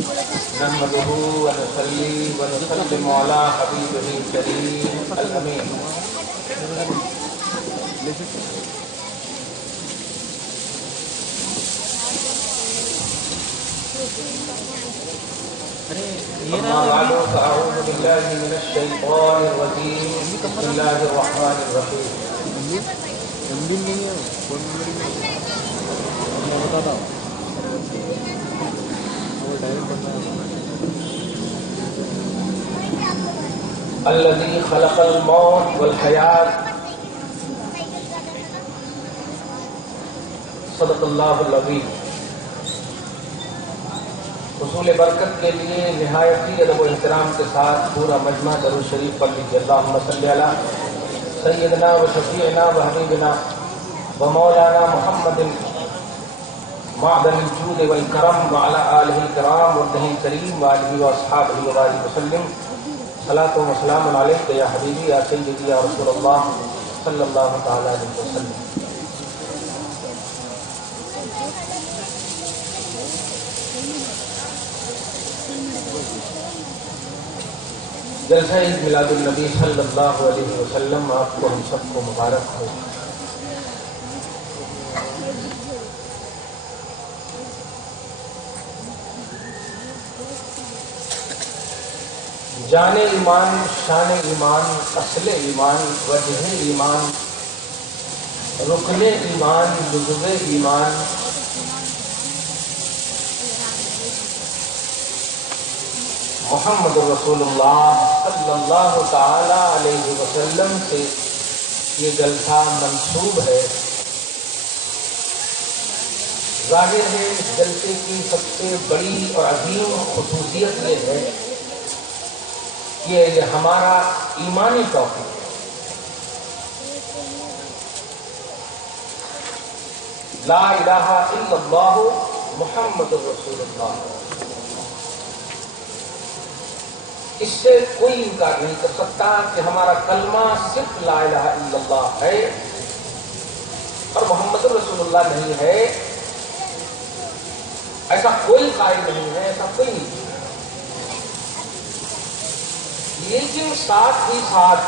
نحمده ونصلي ونسلم على حبيبه الكريم الأمين أما بعد فأعوذ بالله من الشيطان الرجيم بسم الله الرحمن الرحيم الذي خلق الموت والحياة صدق الله العظيم. حصول برکت کے لیے نہایتی ادب و احترام کے ساتھ پورا مجمع درود شریف پڑھ لیجیے. اللہم صلی علی سیدنا و شفیعنا و حبیبنا و مولانا محمد معدن الجود والکرم وعلی آلہ الکرام وردہ الکریم وآلہ واصحابہ وبارک وسلم. صلاۃ و سلام علیک یا حبیبی یا سیدی یا رسول اللہ صلی اللہ تعالی علیہ وسلم. جلسہ عید میلاد النبی صلی اللہ علیہ وسلم آپ کو ہم سب کو مبارک ہو. جان ایمان، شان ایمان، اصل ایمان، وجہ ایمان، رکن ایمان، جزو ایمان، محمد رسول اللہ صلی اللہ تعالی علیہ وسلم سے یہ جلسہ منسوب ہے. ظاہر ہے اس جلسے کی سب سے بڑی اور عظیم خصوصیت یہ ہے کہ یہ ہمارا ایمانی توفیق ہے. لا الہ الا اللہ محمد رسول اللہ، اس سے کوئی انکار نہیں کر سکتا کہ ہمارا کلمہ صرف لا الہ الا اللہ ہے اور محمد رسول اللہ نہیں ہے. ایسا کوئی قائل نہیں ہے، ایسا کوئی نہیں. لیکن ساتھ ہی ساتھ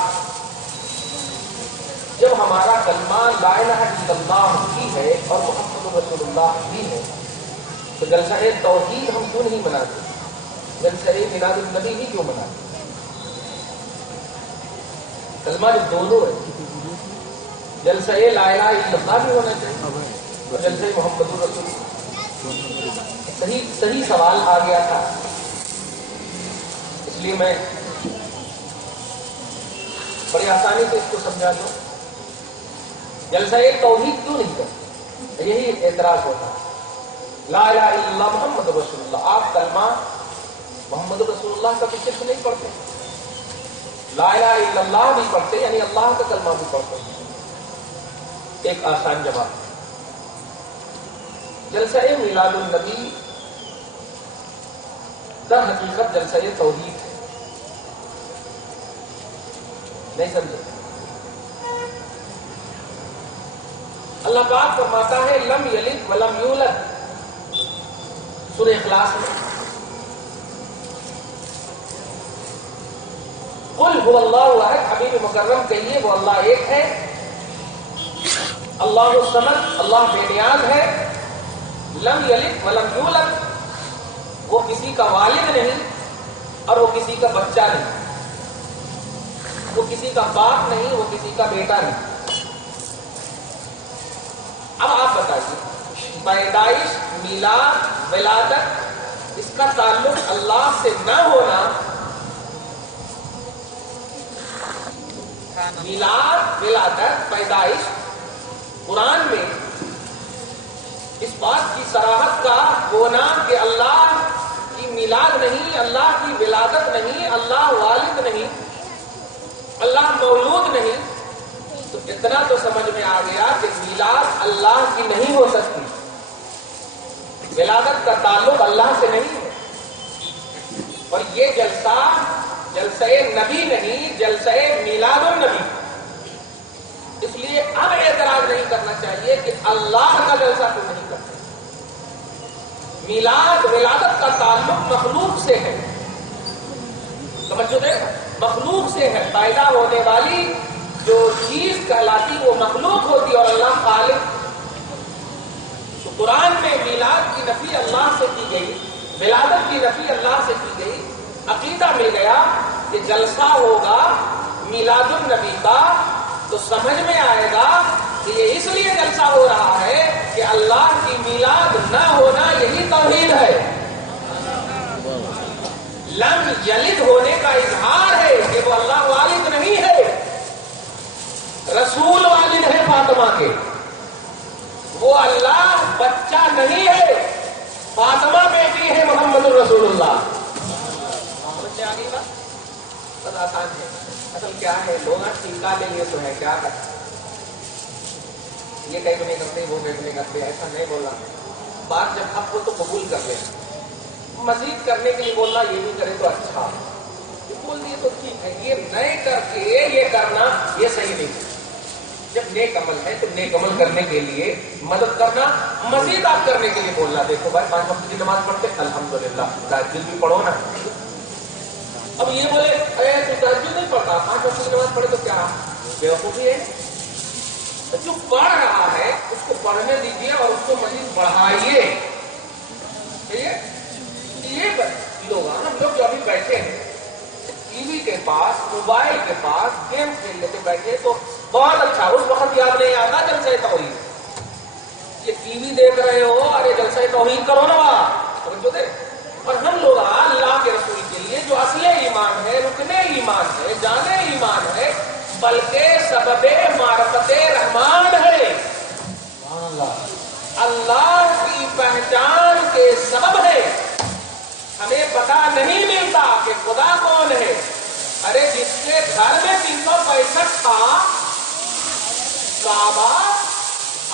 جب ہمارا کلمہ لا الہ الا اللہ بھی ہے اور محمد رسول اللہ بھی ہے تو جلسہ توحید ہم کیوں نہیں مناتے؟ جلسہ میلاد النبی ہی کیوں مناتے؟ کلمہ جو دونوں ہے، جلسہ لا الہ الا اللہ بھی ہونا چاہیے اور جلسہ محمد رسول اللہ. صحیح سوال آ گیا تھا، اس لیے میں بڑی آسانی سے اس کو سمجھا دوں. جلسہ توحید کیوں نہیں کرتے؟ یہی اعتراض ہوتا ہے. لا الہ الا اللہ محمد رسول اللہ، آپ کلمہ محمد رسول اللہ کا بھی صرف نہیں پڑھتے، لا الہ الا اللہ بھی پڑھتے، یعنی اللہ کا کلمہ بھی پڑھتے. ایک آسان جواب، جلسہ میلاد النبی در حقیقت جلسہ توحید ہے. نہیں سمجھے؟ اللہ پاک فرماتا ہے لم یلد ولم یولد سورہ اخلاص میں، قل هو اللہ احد، حبیب مکرم کہیے وہ اللہ ایک ہے. اللہ الصمد، اللہ بے نیاز ہے. لم یلد ولم یولد، وہ کسی کا والد نہیں اور وہ کسی کا بچہ نہیں، وہ کسی کا باپ نہیں، وہ کسی کا بیٹا نہیں. اب آپ بتائیے، پیدائش، میلاد، ولادت، اس کا تعلق اللہ سے نہ ہونا، میلاد، ولادت، پیدائش، قرآن میں اس بات کی صراحت کا ہونا کہ اللہ کی میلاد نہیں، اللہ کی ولادت نہیں، اللہ والد نہیں، اللہ مولود نہیں، تو اتنا تو سمجھ میں آ گیا کہ میلاد اللہ کی نہیں ہو سکتی، ولادت کا تعلق اللہ سے نہیں ہے. اور یہ جلسہ نبی نہیں، جلسہ میلاد النبی. اس لیے اب اعتراض نہیں کرنا چاہیے کہ اللہ کا جلسہ کیوں نہیں کرتے. میلاد ولادت کا تعلق مخلوق سے ہے. سمجھو دے مخلوق سے ہے. پیدا ہونے والی جو چیز کہلاتی وہ مخلوق ہوتی اور اللہ خالق. تو قرآن میں میلاد کی نفی اللہ سے کی گئی, ولادت کی نفی اللہ سے کی گئی. عقیدہ مل گیا کہ جلسہ ہوگا میلاد النبی کا تو سمجھ میں آئے گا کہ یہ اس لیے جلسہ ہو رہا ہے کہ اللہ کی میلاد نہ ہونا یہی توحید ہے. لم یلد ہونے کا اظہار ہے کہ وہ اللہ والد نہیں ہے, رسول والد ہے فاطمہ کے. وہ اللہ بچہ نہیں ہے, فاطمہ بیٹی ہے محمد الرسول اللہ. بس آسان ہے. اصل کیا ہے, لوگ ٹھیکا لیں گے تو ہے کیا کرتے, یہ کہیں نہیں کرتے وہ کہیں نہیں کرتے, ایسا نہیں بولنا. بات جب حق ہو تو قبول کر لیں. مزید کرنے کے لیے بولنا یہ بھی کرے تو اچھا, بول دیے تو ٹھیک ہے. یہ نئے کر کے یہ کرنا یہ صحیح نہیں. جب نیک عمل ہے تو نیک عمل کرنے کے لیے مدد کرنا, مزید آپ کرنے کے لیے بولنا. دیکھو بھائی 5 وقت کی نماز پڑھتے الحمدللہ, تہجد بھی پڑھو نا. اب یہ بولے اے تو تہجد نہیں پڑھتا, 5 وقت کی نماز پڑھے تو کیا بیوقوفی ہے. جو پڑھ رہا ہے اس کو پڑھنے دیجیے اور اس کو مزید بڑھائیے. یہ لوگ ہم لوگ جو ابھی بیٹھے ہیں ٹی وی کے پاس, موبائل کے پاس گیم کھیلنے کے بیٹھے تو بہت اچھا, اس وقت یاد نہیں آتا جلسہ توحید. یہ ٹی وی دیکھ رہے ہو, ارے جلسہ توحید کرو نا سمجھو دے. اور ہم لوگ اللہ کے رسول کے لیے جو اصل ایمان ہے, رکن ایمان ہے, جان ایمان ہے, بلکہ سبب معرفت رحمان ہے, اللہ کی پہچان کے سبب ہے. ہمیں پتا نہیں ملتا کہ خدا کون ہے. ارے جس کے گھر میں 365 تھا, کعبہ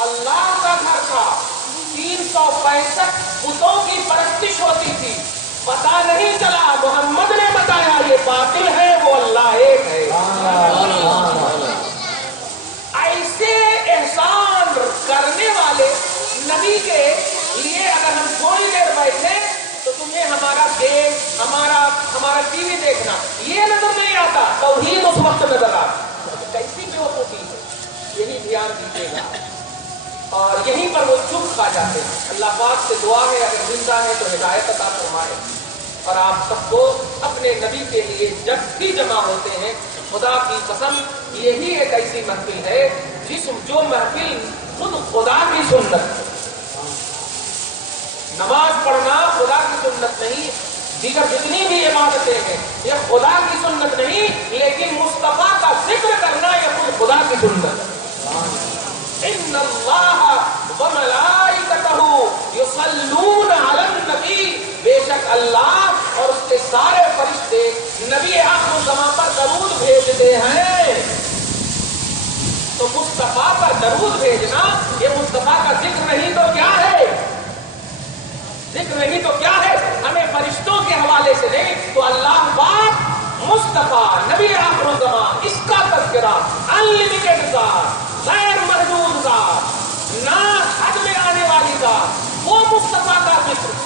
اللہ کا گھر تھا, 365 بتوں کی پرستش ہوتی تھی, پتا نہیں چلا. محمد نے بتایا یہ باطل ہے, وہ اللہ ایک ہے. ایسے احسان کرنے والے نبی کے لیے اگر ہم تھوڑی دیر بیٹھے تو تمہیں ہمارا دیش, ہمارا ٹی وی دیکھنا یہ نظر نہیں آتا, توحید اس وقت نظر آتا. کیسی بیوقوفی ہے, یہی دھیان دیجیے گا. اور یہیں پر وہ چپ کھا جاتے ہیں. اللہ پاک سے دعا ہے اگر زندہ ہے تو ہدایت عطا فرمائے. اور آپ سب کو اپنے نبی کے لیے جب بھی جمع ہوتے ہیں, خدا کی قسم یہی ایک ایسی محفل ہے جو محفل خود خدا کی سنت ہے. نماز پڑھنا خدا کی سنت نہیں, دیگر جتنی بھی عبادتیں ہیں یہ خدا کی سنت نہیں, لیکن مصطفیٰ کا ذکر کرنا یہ خود خدا کی سنت ہے. ان اللہ وملائکتہ یصلون علی النبی, بے شک اللہ اور اس کے سارے فرشتے نبی آخر الزمان پر درود بھیجتے ہیں. تو مصطفیٰ پر درود بھیجنا یہ مصطفیٰ کا ذکر نہیں تو کیا ہے, ذکر نہیں تو کیا ہے. ہمیں فرشتوں کے حوالے سے نہیں تو اللہ پاک مصطفیٰ نبی آخر الزمان اس کا تذکرہ انلمیٹڈ ذات, غیر محدود ذات, نہ حد میں آنے والی ذات, وہ مصطفیٰ کا ذکر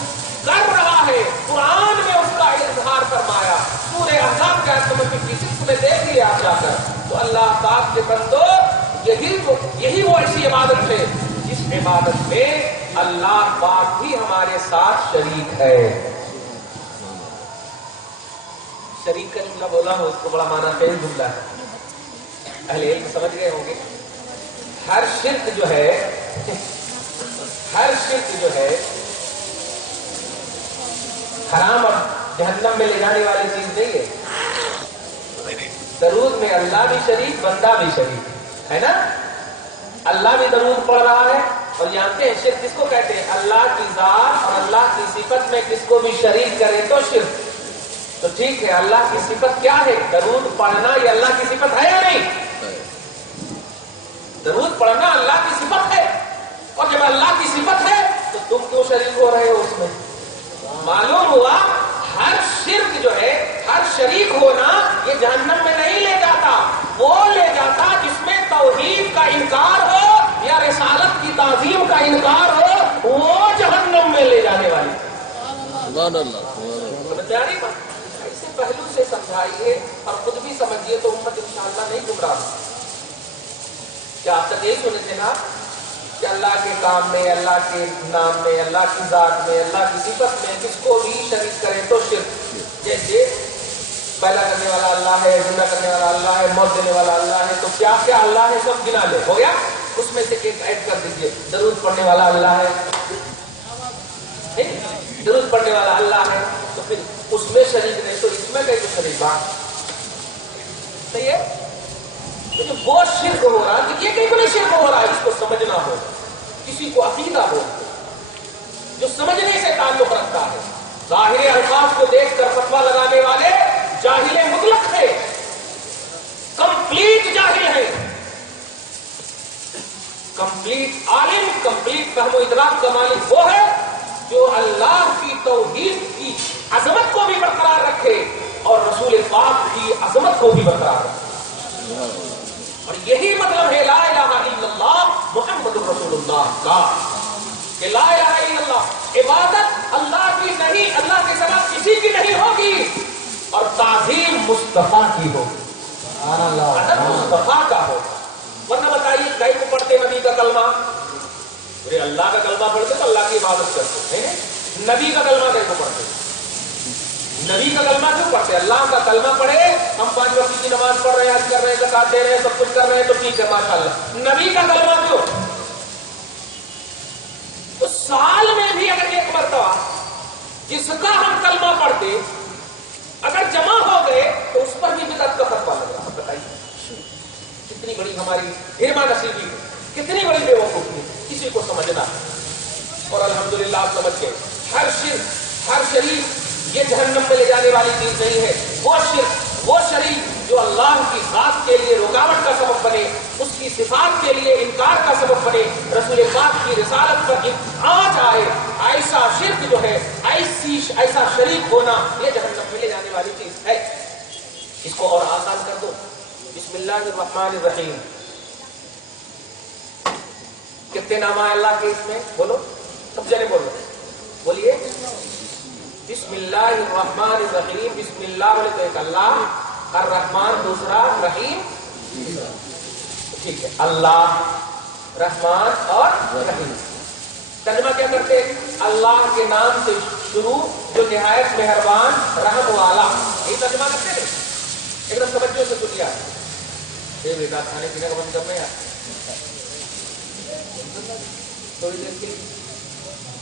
کر رہا ہے. قرآن میں اس کا اظہار فرمایا. سورہ احزاب کے آیت نمبر 56 میں دیکھ لیا آپ جا کر. تو اللہ پاک کے بندو یہی وہ ایسی عبادت ہے جس عبادت میں اللہ پاک بھی ہمارے ساتھ شریک ہے. شریک کا جملہ بولا ہوں, اس کو بڑا معنی خیز جملہ ہے, اہل علم سمجھ گئے ہوں گے. ہر شرک جو ہے حرام اور جہنم میں لے جانے والی چیز نہیں ہے. درود میں اللہ بھی شریک, بندہ بھی شریک ہے نا. اللہ بھی درود پڑھ رہا ہے, اور جانتے ہیں شرک کس کو کہتے ہیں, اللہ کی ذات اور اللہ کی صفت میں کس کو بھی شریک کرے تو شرک. تو ٹھیک ہے, اللہ کی صفت کیا ہے, درود پڑھنا یہ اللہ کی صفت ہے یا نہیں؟ درود پڑھنا اللہ کی صفت ہے, اور جب اللہ کی صفت ہے تو تم کیوں شریک ہو رہے ہو اس میں؟ معلوم ہوا ہر شرک جو ہے, ہر شریک ہونا یہ جہنم میں نہیں لے جاتا. وہ لے جاتا جس میں توحید کا انکار ہو یا رسالت کی تعظیم کا انکار ہو, وہ جہنم میں میں لے جانے والی. سبحان اللہ. سمجھ آ رہی بات؟ ایسے پہلو سے سمجھائیے اور خود بھی سمجھیے تو امت انشاءاللہ نہیں گمراہ. کیا آپ تک یہی سنے تھے نا کہ اللہ کے کام میں، اللہ کے نام میں، اللہ کی ذات میں، اللہ کی صفت میں کس کو بھی شریک کرے تو شرک. جیسے پیدا کرنے والا اللہ ہے، زندہ کرنے والا اللہ ہے، موت دینے والا اللہ ہے، تو کیا کیا اللہ ہے سب گنا لے. ہو گیا؟ اس میں سے ایک ایڈ کر دیجیے، درود پڑھنے والا اللہ ہے. درود پڑھنے والا اللہ ہے تو پھر اس میں شریک نہیں تو اس میں کہیں شریک بات صحیح ہے. لیکن وہ شرک ہو رہا ہے، یہ کہیں کو نہیں شرک ہو رہا ہے. اس کو سمجھنا ہو، کسی کو عقیدہ ہو جو سمجھنے سے تعلق رکھتا ہے. ظاہر الفاظ کو دیکھ کر فتویٰ لگانے والے جاہل مطلق ہے، کمپلیٹ جاہل ہے. کمپلیٹ عالم، کمپلیٹ فہم و ادراک کا مالک وہ ہے جو اللہ کی توحید کی عظمت کو بھی برقرار رکھے اور رسول پاک کی عظمت کو بھی برقرار رکھے. اور یہی مطلب ہے لا الہ الا اللہ محمد رسول اللہ کا، کہ لا الہ الا اللہ عبادت اللہ کی نہیں، اللہ کے سوا کسی کی نہیں ہوگی، اور تعظیم مصطفیٰ کی ہوگی، ادب مصطفیٰ کا ہوگا. ورنہ بتائیے کئی کو پڑھتے نبی کا کلمہ، اللہ کا کلمہ پڑھتے تو اللہ کی عبادت کرتے ہیں. نبی کا کلمہ کئی کو پڑھتے؟ نبی کا کلمہ کیوں پڑھتے؟ اللہ کا کلمہ پڑھے، ہم 5 وقت کی نماز پڑھ رہے ہیں، حج کر رہے ہیں، زکات دے رہے ہیں، سب کچھ کر رہے ہیں تو ٹھیک ہے ماشاء اللہ. نبی کا کلمہ کیوں؟ تو سال میں بھی اگر ایک مرتبہ جس کا ہم کلمہ پڑھتے اگر جمع ہو گئے تو اس پر بھی بدعت کا فتویٰ لگ رہا. بتائیے کتنی بڑی ہماری ہرما نصیبی ہے، کتنی بڑی بے وقوفی ہے. کسی کو سمجھنا. اور الحمدللہ آپ سمجھ گئے ہر شرک، ہر شریک یہ جہنم میں لے جانے والی چیز نہیں ہے. وہ شرک، وہ شریک جو اللہ کی ذات کے لیے رکاوٹ کا سبب بنے، اس کی صفات کے لیے انکار کا سبب بنے، رسول پاک کی رسالت پر آنچ آئے، ایسا شرک جو ہے، ایسا شریک ہونا، یہ جہنم میں لے جانے والی چیز ہے. اس کو اور آسان کر دو. بسم اللہ الرحمن الرحیم. کتنے نام آئے اللہ کے اس میں؟ بولو سب جنے بولو، بولیے. بسم اللہ الرحمن الرحیم. بسم اللہ بولے تو ایک اللہ، الرحمن دوسرا، رحیم. ٹھیک ہے، اللہ، رحمان اور رحیم. ترجمہ کیا کرتے؟ اللہ کے نام سے شروع جو نہایت مہربان رحم والا. یہی ترجمہ کرتے ہیں. ایک دم توجہ سے سنیا. یہ بیٹا کھانے پینے کا بند کرنا ہے تھوڑی دیر کے لیے.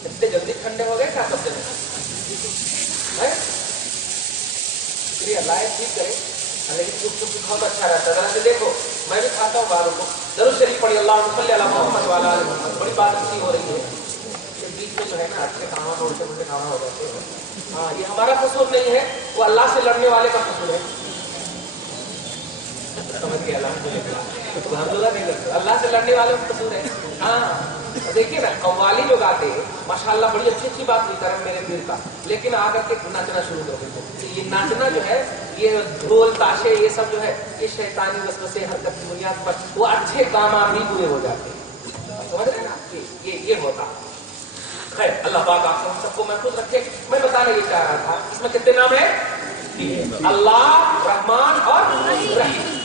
اتنے جلدی ٹھنڈے ہو گئے کیا سب جگہ؟ شکریہ، لائٹ ٹھیک کرے. لیکن کچھ بہت اچھا رہتا ہے. ذرا سے دیکھو، میں بھی کھاتا ہوں باہروں کو. ضرور شریف پڑھی اللہم صلی علی محمد وعلی آل محمد. بڑی بات اچھی ہو رہی ہے. بیچ میں جو ہے نا اچھے کھانا اڑتے اڑتے کھانا ہو جاتے ہیں. ہاں، یہ ہمارا قصور نہیں ہے، وہ اللہ سے لڑنے والے کا قصور ہے. سمجھ گئے؟ الحمدللہ نہیں لڑتے، اللہ سے لڑنے والے کا قصور ہے. ہاں دیکھیے نا، قوالی جو گاتے ہیں ماشاءاللہ بڑی اچھی اچھی بات نہیں کرم میرے پیر کا، لیکن آ کر کے ناچنا شروع کر دیتے. یہ ناچنا جو ہے، یہ ڈھول تاشے، یہ سب جو ہے، یہ شیطانی وسوسے حرکت کی بنیاد پر وہ اچھے کام بھی پورے ہو جاتے ہیں. سمجھ رہے نا؟ یہ ہوتا. خیر، اللہ پاک آپ ہم سب کو محفوظ رکھے. میں بتانا یہ چاہ رہا تھا، اس میں کتنے نام ہیں؟ اللہ، رحمان اور رحیم.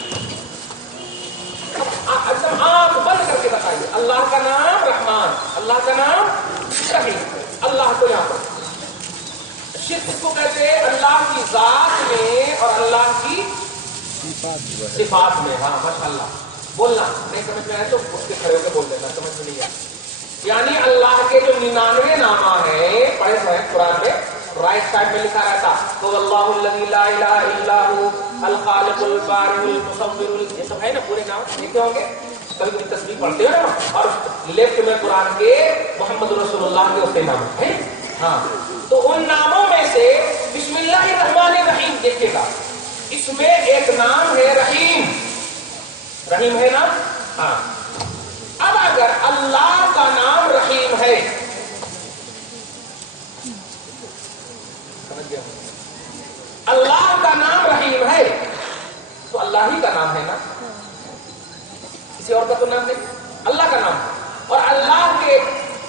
آنکھ بند کر کے بتائیے، اللہ کا نام رحمان، اللہ کا نام رحیم. اللہ کو یہاں پر شرک اس کو کہتے ہیں اللہ کی ذات میں اور اللہ کی صفات میں. ہاں ماشاء اللہ. بولنا نہیں سمجھ میں آئے تو اس کے کھڑے ہو کے بول دینا، سمجھ میں نہیں آئے. یعنی اللہ کے جو 99 نامہ ہیں، پڑھے ہوئے قرآن میں، رائٹ سائڈ میں لکھا رہتا تو اللہ الذی لا الہ الا هو الخالق البارئ المصور. یہ سب ہے نا پورے نام لکھے ہوں گے. کبھی کبھی تصویر پڑھتے ہو نا، اور لیفٹ میں قرآن کے محمد رسول اللہ کے ہوتے نام ہیں. ہاں، تو ان ناموں میں سے بسم اللہ الرحمن الرحیم دیکھیے گا، اس میں ایک نام ہے رحیم. رحیم ہے نا؟ ہاں. اب اگر اللہ کا نام رحیم ہے، اللہ کا نام رحیم ہے تو اللہ ہی کا نام ہے نا، کسی اور کا تو نام نہیں، اللہ کا نام ہے. اور اللہ کے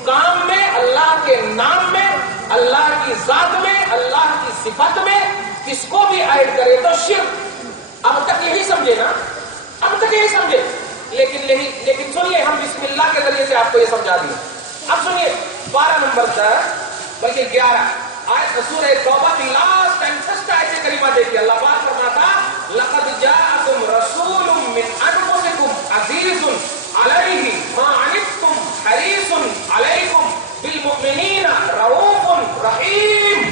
کام میں، اللہ کے نام میں، اللہ کی ذات میں، اللہ کی صفت میں کس کو بھی ایڈ کرے تو شرک۔ اب تک یہی سمجھے نا، اب تک یہی سمجھے، لیکن سنیے، ہم بسم اللہ کے ذریعے سے آپ کو یہ سمجھا دیں۔ اب سنیے 12 نمبر تک، بلکہ 11 آیت سورہ توبہ کی لاسٹ اینڈ فرسٹ آیت کریمہ دیکھیے، اللہ پاک فرماتا لقد جاءکم رسول من انفسکم عزیز علیہ ما عنتم حریص علیکم بالمؤمنین رؤوف رحیم۔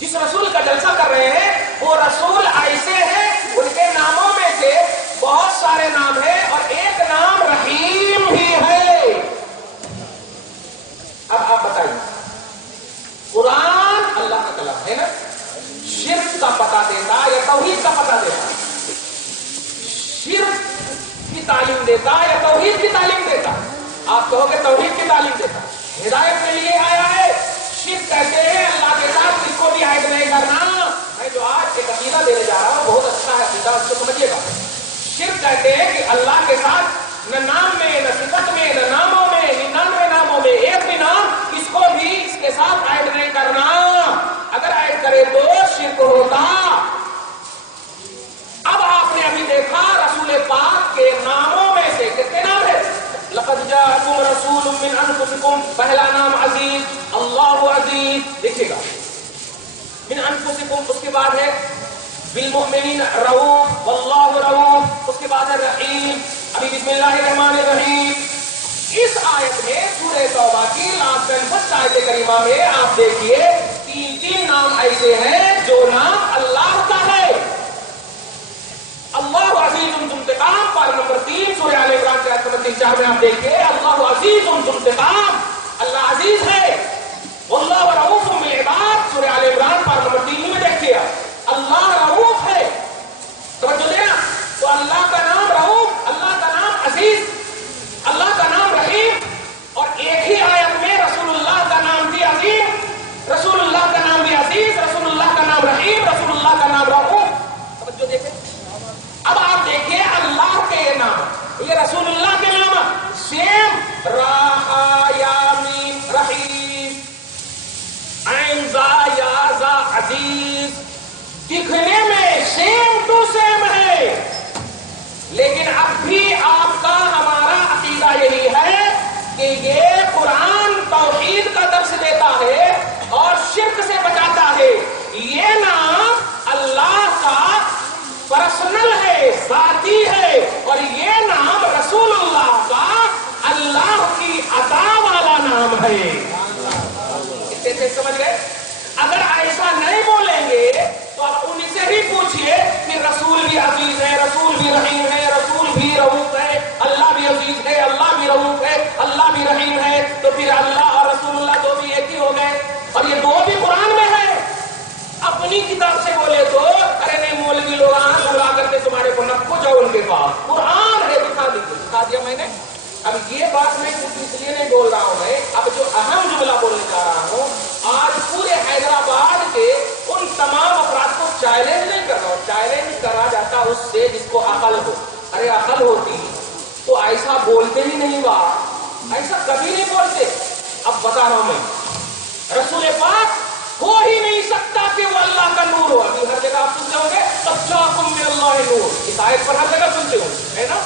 جس رسول کا جلسہ کر رہے ہیں وہ رسول ایسے ہیں، ان کے ناموں میں سے بہت سارے نام ہیں اور ایک نام رحیم بھی ہے۔ اب آپ بتائیے، قرآن اللہ کا کلام ہے نا، شرک کا پتہ دیتا یا توحید کا پتہ دیتا؟ شرک کی تعلیم دیتا یا توحید کی تعلیم دیتا؟ آپ کہو گے توحید کی تعلیم دیتا، ہدایت کے لیے آیا ہے۔ شرک کہتے ہیں اللہ کے ساتھ کس کو بھی ایڈ نہیں کرنا۔ میں جو آج ایک عقیدہ دینے جا رہا ہوں بہت اچھا ہے عقیدہ، اس کو سمجھیے گا۔ شرک کہتے ہیں کہ اللہ کے ساتھ نہ نام میں، نہ صفت میں، نہ ناموں میں، 99 ناموں میں ایک بھی نام کس کو بھی اس کے ساتھ ایڈ نہیں کرنا۔ اگر ایڈ کرے تو شرک ہوتا۔ اب آپ نے ابھی دیکھا رسول پاک کے ناموں میں سے کتنے نام ہے؟ لقد جاءکم رسول من انفسکم، پہلا نام عزیز، اللہ عزیز، دیکھیے گا من انفسکم، اس کے بعد ہے بالمؤمنین رؤوف، واللہ رؤوف، اس کے بعد ہے رحیم۔ ابھی بسم اللہ الرحمن الرحیم۔ اس آیت میں سورہ توبہ کی لاسٹ اینڈ فرسٹ آیت کریمہ میں آپ دیکھیے تین نام ایسے ہیں جو نام اللہ کا ہے۔ اللہ عزیز ذوالانتقام، پارہ نمبر 3 سورہ آل عمران کی آیت نمبر 3-4 میں آپ دیکھیے اللہ عزیز ذوالانتقام، اللہ عزیز ہے۔ واللہ رؤوف بالعباد، سورہ آل عمران پارہ نمبر 3 میں دیکھیے اللہ رؤوف ہے۔ توجہ دینا، تو اللہ کا نام رؤوف، اللہ کا نام عزیز، اللہ کا نام رحیم، اور ایک ہی آیت میں رسول اللہ کا نام بھی عظیم، رسول اللہ کا نام بھی عزیز، رسول اللہ کا نام رحیم، رسول اللہ کا نام رؤوف۔ توجہ دیکھیں، اب آپ دیکھیے اللہ کے نام، یہ رسول اللہ کے نام سیم، راہا یامین رحیم، عین زا یا زا عزیز، دکھنے میں سیم ٹو سیم ہے، لیکن اب بھی آپ کا ہمارا عقیدہ یہی ہے کہ یہ قرآن توحید کا درس دیتا ہے اور شرک سے بچاتا ہے۔ یہ نام اللہ کا پرسنل ہے، ذاتی ہے، اور یہ نام رسول اللہ کا اللہ کی عطا والا نام ہے۔ اتنے سے سمجھ گئے؟ اگر ایسا نہیں بولیں گے تو آپ ان سے بھی پوچھئے کہ رسول بھی عزیز ہے، رسول بھی رحیم ہے، رسول بھی رؤوف ہے، اللہ بھی عزیز ہے، اللہ بھی رؤوف ہے، اللہ بھی رحیم ہے، تو پھر اللہ اور رسول اللہ دو بھی ایک ہی ہو گئے، اور یہ دو بھی قرآن میں ہے۔ اپنی کتاب سے بولے تو ارے نہیں مولوی لوگ بلا کرتے تمہارے کو نکو جاؤ ان کے پاس، قرآن ہے، دکھا دیجیے، دکھا دیا میں نے۔ اب یہ بات میں کچھ اس لیے نہیں بول رہا ہوں، میں اب جو اہم جملہ بولنے جا رہا ہوں، آج پورے حیدرآباد کے ان تمام افراد کو چیلنج نہیں کر رہا ہوں، چیلنج کرا جاتا اس سے جس کو عقل ہو۔ ارے عقل ہوتی تو ایسا بولتے ہی نہیں، بات ایسا کبھی نہیں بولتے۔ اب بتا رہا ہوں میں، رسول پاک ہو ہی نہیں سکتا کہ وہ اللہ کا نور ہو۔ ابھی ہر جگہ آپ سنتے ہوں گے قد جاءکم من اللہ نور، اس آیت پر ہر جگہ سنتے ہوں ہے نا،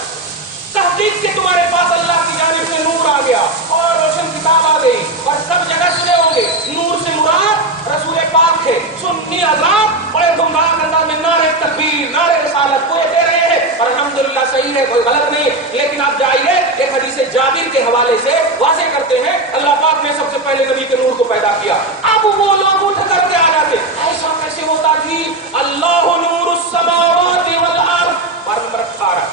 تحقیق کہ تمہارے پاس اللہ کی جانب سے نور آ گیا اور روشن کتاب آ گئی، اور سب جگہ سنے ہوں گے نور سے مراد رسول پاک ہے۔ سنی حضرات بڑے گمراہ انداز میں نعرہ تکبیر، نعرہ رسالت کوئی دے رہے ہیں، اور الحمدللہ صحیح ہے، کوئی غلط نہیں ہے، لیکن آپ جائیے ایک حدیث جابر کے حوالے سے واضح کرتے ہیں اللہ پاک نے سب سے پہلے نبی کے نور کو پیدا کیا۔ اب وہ لوگ اٹھ کر کے آ جاتے ایسا کیسے ہوتا جی، اللہ نور السماوات والارض، پر نمبر 18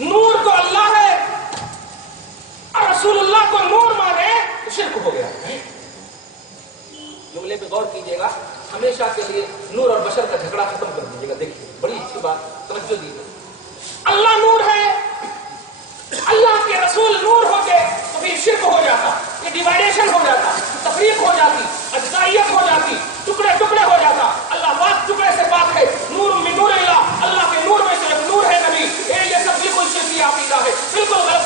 نور تو اللہ ہے اور رسول اللہ کو نور مانے تو شرک ہو گیا۔ جملے پہ غور کیجیے گا، ہمیشہ کے لیے نور اور بشر کا جھگڑا ختم کر دیجیے گا۔ دیکھیے بڑی اچھی بات، توجہ دیجیے، اللہ نور ہے، اللہ کے رسول نور ہو گئے تو پھر شرک ہو جاتا، یہ ڈیوائڈیشن ہو جاتا، تفریق ہو جاتی، اجزائیت ہو جاتی، ٹکڑے ٹکڑے ہو جاتا۔ اللہ پاک ٹکڑے سے پاک ہے، نور من نور اللہ، اللہ کے نور میں سے ایک نور ہے نبی۔ یہ سب بالکل شرکی عقیدہ ہے، بالکل غلط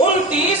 29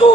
2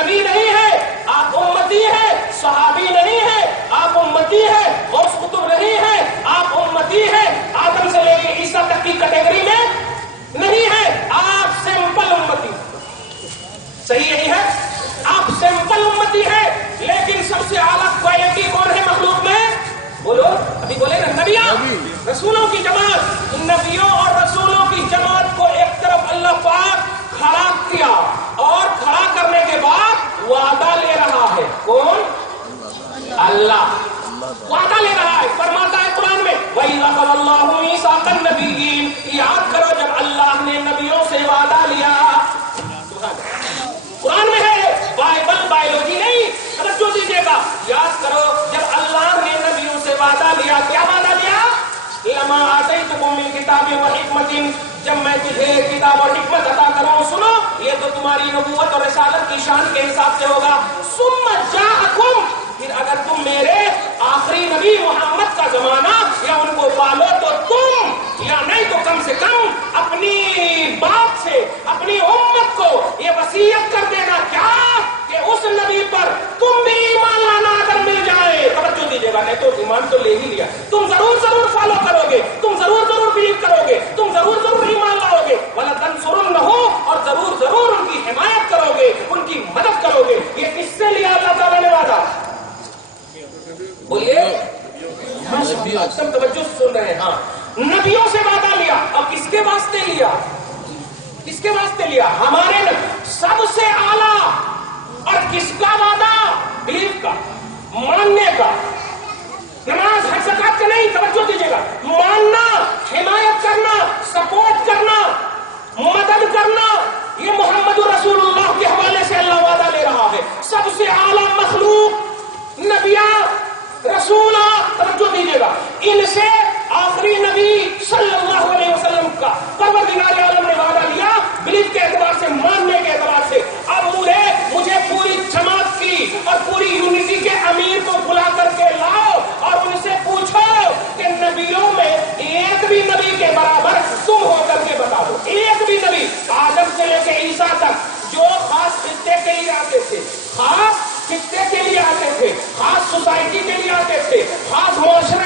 نبی نہیں ہے آپ امتی ہیں، صحابی نہیں ہے آپ امتی ہیں، غوث قطب نہیں ہے آپ امتی ہیں، آدم سے لے کے عیسیٰ تک کی کیٹیگری میں نہیں ہے، آپ سمپل امتی. صحیح یہی ہے، آپ سمپل امتی ہے. لیکن سب سے اعلیٰ کوالٹی کون ہے مخلوق میں؟ بولو ابھی بولے نا، نبیوں رسولوں کی جماعت. نبیوں اور رسولوں کی جماعت کو ایک طرف اللہ پاک کھڑا کیا اور کھڑا کرنے کے بعد وعدہ لے رہا ہے. کون؟ اللہ وعدہ لے رہا ہے. فرماتا ہے قرآن میں وَإِذْ أَخَذَ اللَّهُ مِيثَاقَ النَّبِيِّينَ. یاد کرو جب اللہ نے نبیوں سے وعدہ لیا. قرآن میں ہے، بائیولوجی نہیں. توجہ دیجیے گا. یاد کرو جب اللہ نے نبیوں سے وعدہ لیا، کیا وعدہ لیا؟ لما آتیتکم من کتاب و حکمت، جب میں تجھے کتاب اور حکمت عطا کروں. سنو یہ تو تمہاری نبوت اور رسالت کی شان کے حساب سے ہوگا. ثم جاءکم، پھر اگر تم میرے آخری نبی محمد کا زمانہ یا ان کو پالو تو تم، یا نہیں تو کم سے کم اپنی بات سے اپنی امت کو یہ وصیت کر دینا کیا کہ اس نبی پر تم بھی ایمان لانا اگر مل جائے. توجہ دیجیے گا، نہیں تو ایمان تو لے ہی لیا، تم ضرور فالو کرو گے، تم ضرور بلیو کرو گے، تم ضرور ایمان لاؤ گے. وَلَتَنْصُرُنَّهُ، اور ضرور ان کی حمایت کرو گے، ان کی مدد کرو گے. یہ کس سے لیا اللہ تعالیٰ نے وعدہ؟ بولیے. سب توجہ سن رہے ہیں. ہاں نبیوں سے وعدہ لیا. اور کس کے واسطے لیا؟ کس کے واسطے لیا؟ ہمارے سب سے اعلیٰ. اور کس کا وعدہ؟ بلیف کا، ماننے کا. نماز حج زکات کا نہیں. توجہ دیجیے گا. ماننا، حمایت کرنا، سپورٹ کرنا، مدد کرنا، یہ محمد رسول اللہ کے حوالے سے اللہ وعدہ لے رہا ہے. سب سے اعلیٰ مخلوق، نبیاں، رسولہ. توجہ دیجیے گا. ان سے آخری نبی صلی اللہ علیہ وسلم کا پروردگار عالم نے وعدہ لیا، بلیف کے اعتبار سے، ماننے کے اعتبار سے. اب مجھے پوری جماعت کی اور پوری یونٹی کے امیر کو بلا کر کے لاؤ اور ان سے پوچھو کہ نبیوں میں ایک بھی نبی کے برابر تم ہو کر کے بتا دو. ایک بھی نبی آدم سے لے کے عیسیٰ تک جو خاص خطے کے لیے آتے تھے، خاص خطے کے لیے آتے تھے، خاص سوسائٹی کے لیے آتے تھے، خاص معاشرے